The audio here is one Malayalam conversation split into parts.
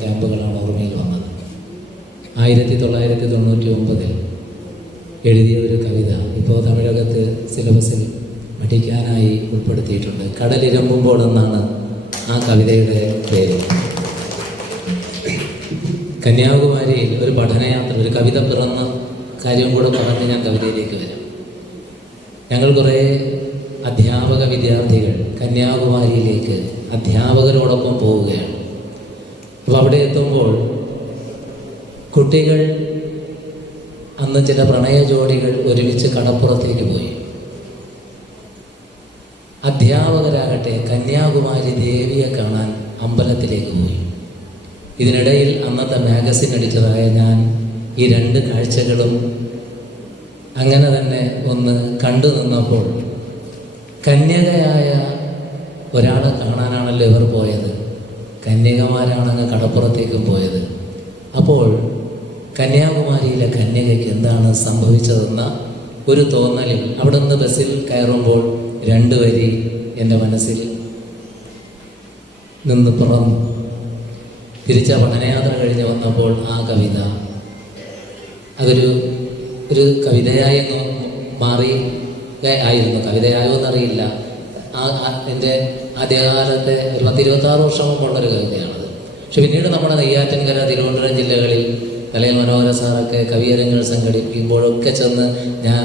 ക്യാമ്പുകളാണ് ഓർമ്മയിൽ വന്നത്. ആയിരത്തി തൊള്ളായിരത്തി തൊണ്ണൂറ്റി ഒമ്പതിൽ എഴുതിയ ഒരു കവിത ഇപ്പോൾ തമിഴകത്ത് സിലബസിൽ പഠിക്കാനായി ഉൾപ്പെടുത്തിയിട്ടുണ്ട്. കടലിരമ്പുമ്പോൾ എന്നാണ് ആ കവിതയുടെ പേര്. കന്യാകുമാരിയിൽ ഒരു പഠനയാത്ര ഒരു കവിത പിറന്ന കാര്യം കൂടെ പറഞ്ഞ് ഞാൻ കവിതയിലേക്ക് വരാം. ഞങ്ങൾ കുറേ അധ്യാപക വിദ്യാർത്ഥികൾ കന്യാകുമാരിയിലേക്ക് അധ്യാപകരോടൊപ്പം പോവുകയാണ്. അപ്പോൾ അവിടെ എത്തുമ്പോൾ കുട്ടികൾ അന്ന് ചില പ്രണയ ജോഡികൾ ഒരുമിച്ച് കടപ്പുറത്തേക്ക് പോയി. അധ്യാപകരാകട്ടെ കന്യാകുമാരി ദേവിയെ കാണാൻ അമ്പലത്തിലേക്ക് പോയി. ഇതിനിടയിൽ അന്നത്തെ മാഗസിൻ അടിച്ചതായ ഞാൻ ഈ രണ്ട് കാഴ്ചകളും അങ്ങനെ തന്നെ ഒന്ന് കണ്ടു നിന്നപ്പോൾ കന്യകയായ ഒരാളെ കാണാനാണല്ലോ ഇവർ പോയത്. കന്യകമാരാണ് കടപ്പുറത്തേക്ക് പോയത്. അപ്പോൾ കന്യാകുമാരിയിലെ കന്യകയ്ക്ക് എന്താണ് സംഭവിച്ചതെന്ന ഒരു തോന്നലിൽ അവിടെ നിന്ന് ബസ്സിൽ കയറുമ്പോൾ രണ്ട് വരി എന്റെ മനസ്സിൽ നിന്ന് തുറന്നു തിരിച്ച പഠനയാത്ര കഴിഞ്ഞ് വന്നപ്പോൾ ആ കവിത. അതൊരു ഒരു കവിതയായി ഒന്ന് മാറി ആയിരുന്നു. കവിതയായോ എന്നറിയില്ല. ആ- എന്റെ ആദ്യകാലത്തെ ഒരു പത്തിരുപത്താറ് വർഷം മുമ്പുള്ളൊരു കവിതയാണത്. പക്ഷെ പിന്നീട് നമ്മുടെ നെയ്യാറ്റിൻകര തിരുവനന്തപുരം ജില്ലകളിൽ കലയിൽ മനോഹര സാറൊക്കെ കവിയരങ്ങൾ സംഘടിപ്പിക്കുമ്പോഴൊക്കെ ചെന്ന് ഞാൻ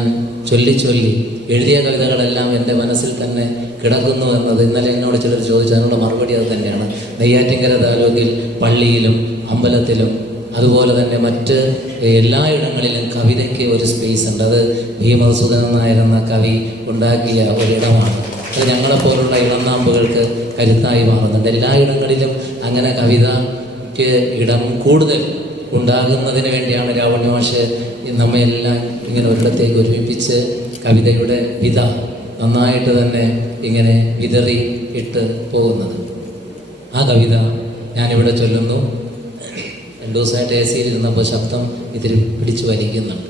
ചൊല്ലി ചൊല്ലി എഴുതിയ കവിതകളെല്ലാം എന്റെ മനസ്സിൽ തന്നെ കിടക്കുന്നു എന്നത് ഇന്നലെ എന്നോട് ചിലർ ചോദിച്ചു. അതിനുള്ള മറുപടി അത് തന്നെയാണ്. നെയ്യാറ്റിൻകര താലൂക്കിൽ പള്ളിയിലും അമ്പലത്തിലും അതുപോലെ തന്നെ മറ്റ് എല്ലായിടങ്ങളിലും കവിതയ്ക്ക് ഒരു സ്പേസ് ഉണ്ട്. അത് ഭീമസുധൻ എന്ന കവി ഉണ്ടാക്കിയ ഒരിടമാണ്. അത് ഞങ്ങളെപ്പോലുള്ള ഇളനാമ്പുകൾക്ക് കരുത്തായി മാറുന്നുണ്ട് എല്ലായിടങ്ങളിലും അങ്ങനെ കവിതയ്ക്ക് ഇടം കൂടുതൽ ഉണ്ടാകുന്നതിന് വേണ്ടിയാണ് രാവണ്യമാഷ് മാഷ് നമ്മയെല്ലാം ഇങ്ങനെ ഒരിടത്തേക്ക് ഒരുമിപ്പിച്ച് കവിതയുടെ വിത നന്നായിട്ട് തന്നെ ഇങ്ങനെ വിതറി ഇട്ട് പോകുന്നത്. ആ കവിത ഞാനിവിടെ ചൊല്ലുന്നു. രണ്ടു ദിവസമായിട്ട് എ സിയിൽ ഇരുന്നപ്പോൾ ശബ്ദം ഇതിൽ പിടിച്ചു വലിക്കുന്നുണ്ട്.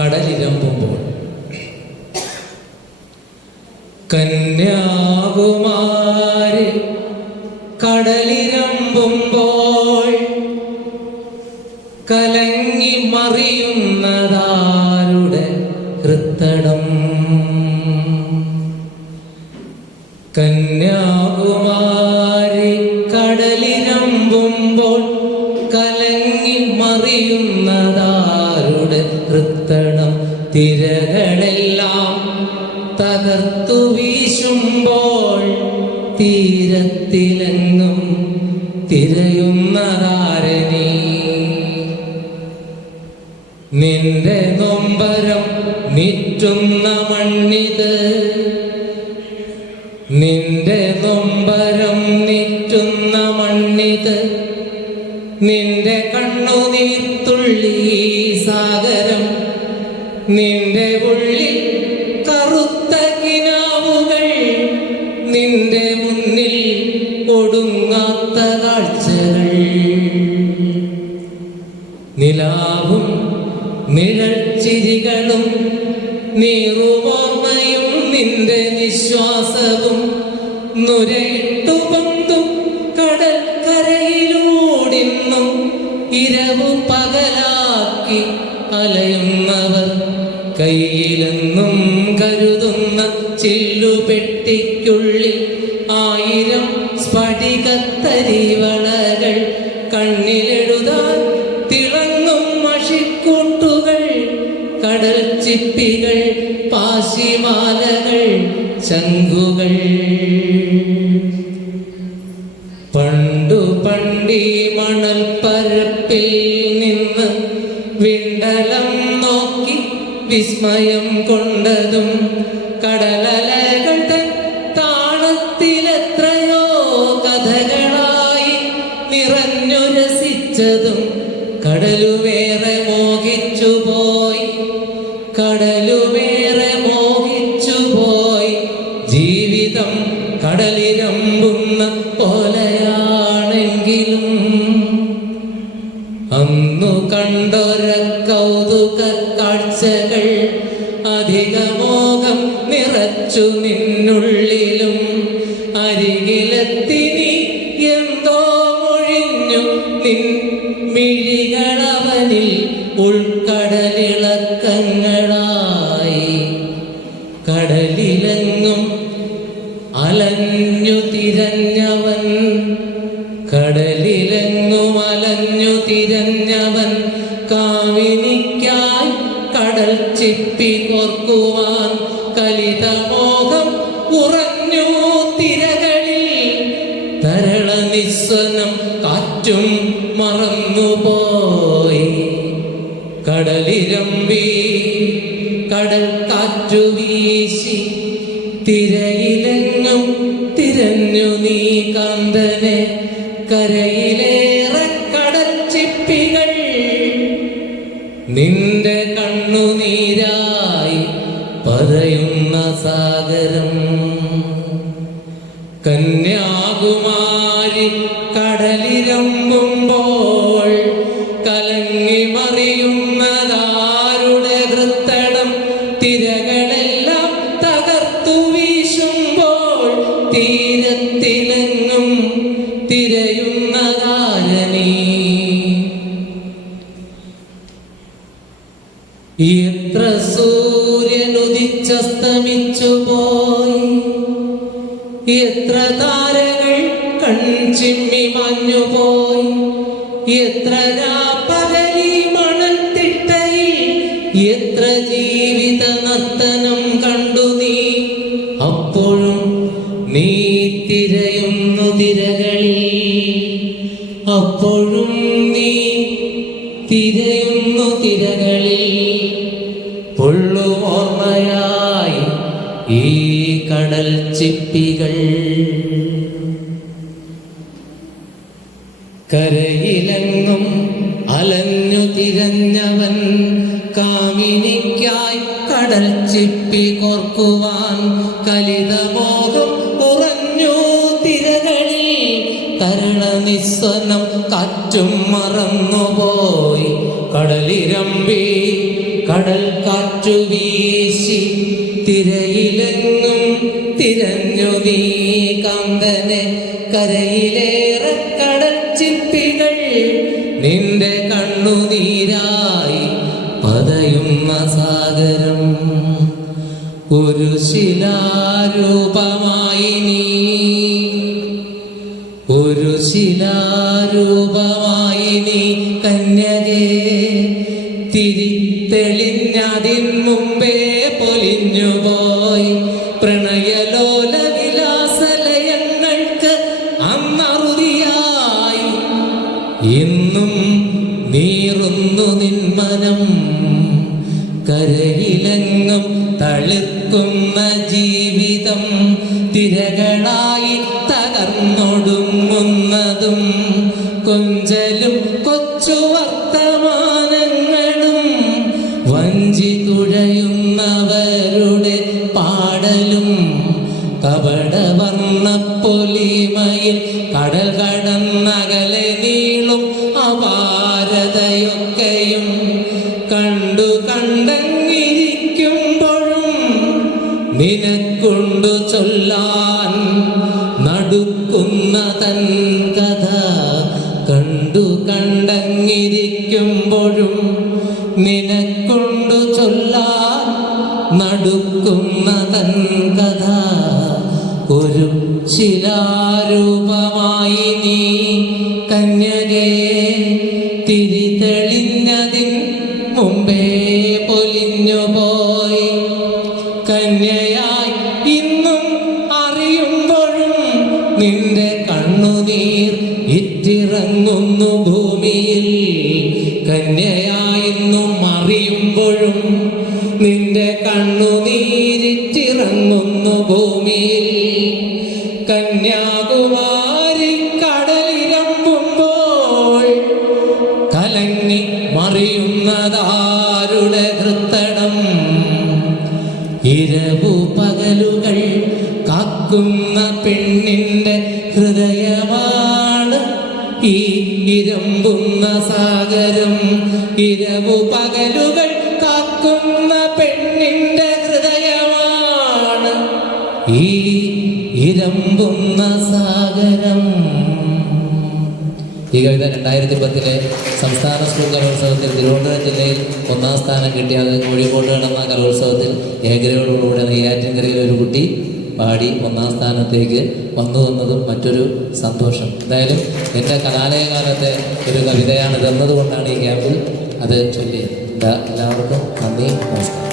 കടലിരമ്പുമ്പോൾ കന്യാകുമാരി തിരയുന്നതാരനീ നിന്റെ നൊമ്പരം നിറ്റുന്ന മണ്ണിത്. നിന്റെ നൊമ്പരം നിറ്റുന്ന മണ്ണിത്. നിന്റെ കണ്ണുനീർത്തുള്ളി സാഗരം. നിന്റെ ഉള്ളിൽ കറുത്ത കിനാവുകൾ. നിന്റെ കടൽക്കരയിലൂടിന്നും ഇരവു പകലാക്കി അലയുന്നവർ കയ്യിലെന്നും കരുതുന്ന ചില്ലുപെട്ടിക്കുള്ളിൽ ആയിരം സ്ഫടികത്തരിവളകൾ കണ്ണിലെഴുതാൻ തിളങ്ങും മഷിക്കൂട്ടുകൾ കടൽ ചിപ്പികൾ പാശിമാലകൾ ശംഖുകൾ വിസ്മയം കൊണ്ടതും കടലലകൾ അന്നു കണ്ടൊര കൗതുക കാഴ്ചകൾ അധികമോകം തരള കാറ്റും മറന്നുപോയി. കടലിരമ്പി കടൽ കാറ്റു വീശി. തിരയിലെങ്ങും തിരഞ്ഞു നീ കാന്തനെ. കരയിലേറെ കടച്ചിപ്പികൾ നിന്റെ കണ്ണുനീരായി പറയുന്ന സാഗരം കൺചിമ്മി മഞ്ഞുപോയി. എത്ര രാപ്പകലി മണത്തിട്ടയിൽ എത്ര ജീവിത നർത്തനം കണ്ടു നീ. അപ്പോഴും നീ തിരയുന്നു തിരകളിൽ അപ്പോഴും നീ തിരയുന്നു തിരകളിൽ പൊള്ളുമോർമ്മയായി ഈ കടൽ ചിപ്പികൾ കലിതമോഹം കുറഞ്ഞു തിരകളിൽ തരണ നിസ്വനം കാറ്റും മറന്നുപോയി കടലിരമ്പി കടൽ കാറ്റു വീശി തിരയിലെങ്ങും തിരഞ്ഞു നീ കാന്തനെ കരയിലേറെ കടൽ ചിപ്പികൾ നിന്റെ ഒരു ശിലാരൂപമായി നീ. ഒരു ശിലാരൂപമായി നീ കന്യകേ. തിരിത്തെളിഞ്ഞതിൻ മുമ്പേ പൊലിഞ്ഞുപോയി അപാരതയൊക്കെയും കണ്ടു കണ്ടങ്ങിരിക്കുമ്പോഴും നിനക്കൊണ്ടു ചൊല്ലാൻ നടുക്കുന്ന തൻ കഥ കണ്ടു കണ്ടങ്ങിരിക്കുമ്പോഴും നിനക്കൊണ്ടു ചൊല്ലാൻ നടുക്കുന്ന തൻ കഥ ഒരു ശിലാരൂപമായി നീ കന്യകേ നിന്റെ കണ്ണുനീർ ഇറ്റിറങ്ങുന്നു ഭൂമിയിൽ. കന്യയായെന്നും അറിയുമ്പോഴും നിന്റെ കണ്ണുനീരിറ്റിറങ്ങുന്നു ഭൂമിയിൽ. കന്യാകുമാരി കടലിരമ്പുമ്പോൾ കലങ്ങി മറിയുന്നതാരുടെ സാഗരം ഇരവു പകലുകൾ കാക്കുന്ന പെണ്ണിന്റെ ഹൃദയമാണ്. ഈ ഇരമ്പുന്ന സാഗരം. ഈ കവിത രണ്ടായിരത്തി പത്തിലെ സംസ്ഥാന സ്കൂൾ കലോത്സവത്തിൽ തിരുവനന്തപുരം ജില്ലയിൽ ഒന്നാം സ്ഥാനം കിട്ടിയത് കോഴിക്കോട് നടന്ന കലോത്സവത്തിൽ ഏകരയോടുകൂടെ നെയ്യാറ്റിൻകരയിലെ ഒരു കുട്ടി പാടി ഒന്നാം സ്ഥാനത്തേക്ക് വന്നു എന്നതും മറ്റൊരു സന്തോഷം. എന്തായാലും എന്റെ കലാലയകാലത്തെ ഒരു കവിതയാണ് തന്നതുകൊണ്ടാണ് ഈ ക്യാമ്പിൽ അത് ചൊല്ലിയത്. എല്ലാവർക്കും നന്ദി നമസ്കാരം.